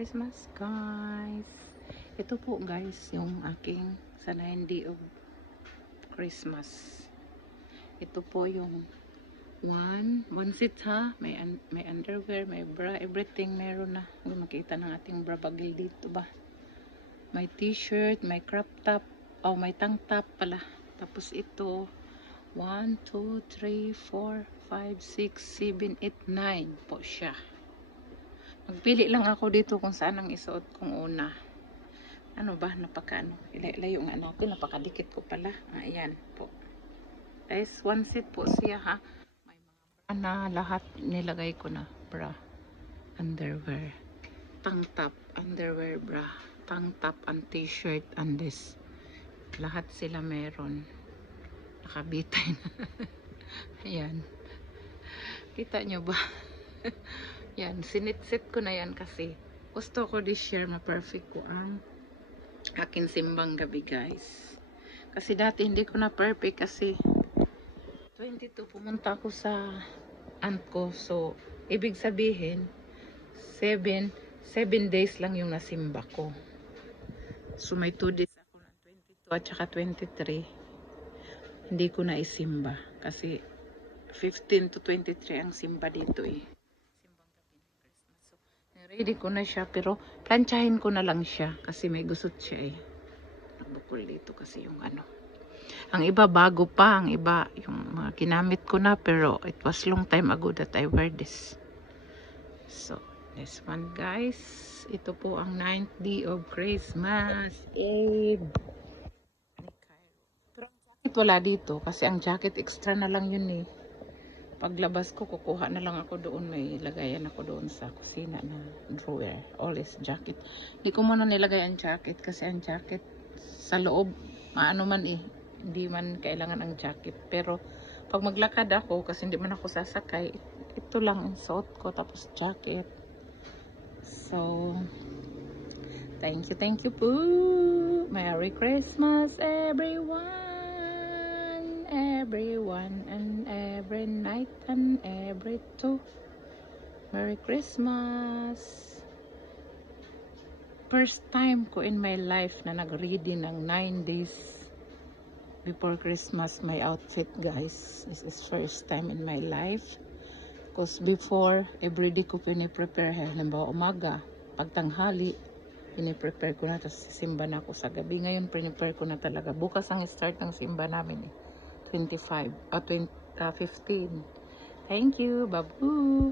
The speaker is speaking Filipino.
Christmas, guys. Ito po, guys, yung aking sanayin day of Christmas. Ito po yung one set, ha. May underwear, may bra, everything meron na. Makita ng ating bra bagil dito ba. May t-shirt, may crop top, may tank top pala. Tapos ito, 1, 2, 3, 4, 5, 6, 7, 8, 9 po siya. Magpili lang ako dito kung saan ang isuot kong una. Ano ba? Layo nga natin. Napakadikit ko pala. Ayan po. Guys, one set po siya, ha. May mga bra na lahat nilagay ko na. Bra, underwear, tank top, underwear, bra, tank top, and t-shirt, and this. Lahat sila meron. Nakabitay na. Ayan. Kita nyo ba? Yan, sinit-sit ko na yan kasi gusto ko this year ma-perfect ko ang akin simbang gabi, guys. Kasi dati hindi ko na perfect kasi 22 pumunta ako sa aunt ko. So, ibig sabihin 7 days lang yung nasimba ko. So, may 2 days ako ng 22 at saka 23. Hindi ko na isimba kasi 15 to 23 ang simba dito eh. Ready ko na siya pero planchahin ko na lang siya kasi may gusot siya eh. Nagbukol dito kasi yung ano. Ang iba bago pa, ang iba yung mga ginamit ko na pero it was long time ago that I wear this. So, this one, guys. Ito po ang 9th day of Christmas Eve. Pero ang jacket wala dito kasi ang jacket extra na lang yun eh. Paglabas ko, kukuha na lang ako doon. May lagayan ako doon sa kusina na drawer. Always jacket. Hindi ko muna nilagay ang jacket kasi ang jacket sa loob, maano man eh. Hindi man kailangan ang jacket. Pero pag maglakad ako, kasi hindi man ako sasakay, ito lang ang suot ko. Tapos jacket. So, thank you po. Merry Christmas, everyone. Everyone and every night and every two. Merry Christmas. First time ko in my life na nag-ready ng 9 days before Christmas my outfit, guys. This is first time in my life. Because before, everyday ko piniprepare. Halimbawa umaga, pagtanghali, piniprepare ko na. Tapos simba na ako sa gabi. Ngayon, piniprepare ko na talaga. Bukas ang start ng simba namin eh. 15. Thank you, babu.